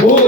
Oh!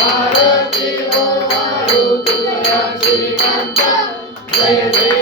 आरती हो श्रीकांत. जय जय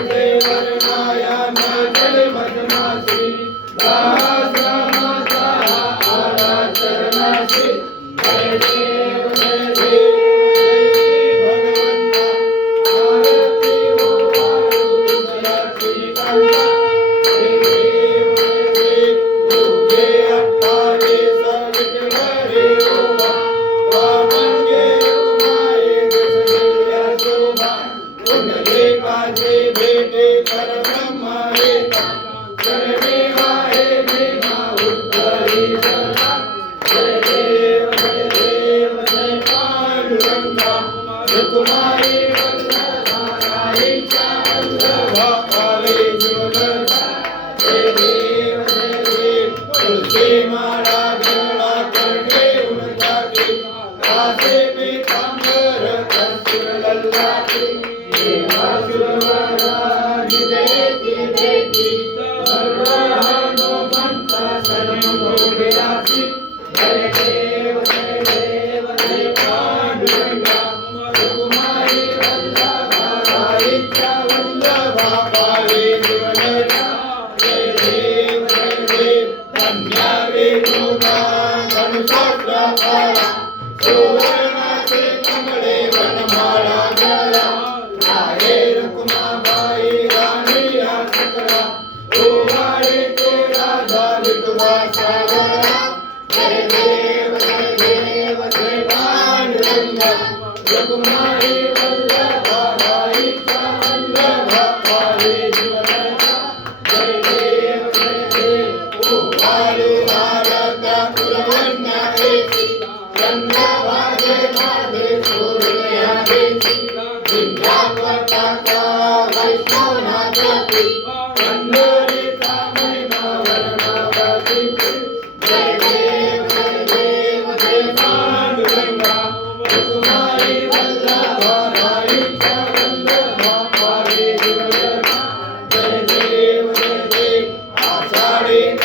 राजे बेटे पर ब्रह्मा हे जय देवा हे देवा उद्धरी सदा जय देव जय देव जय पांडुरंगा सुकुमारी महाराज Amen. Santa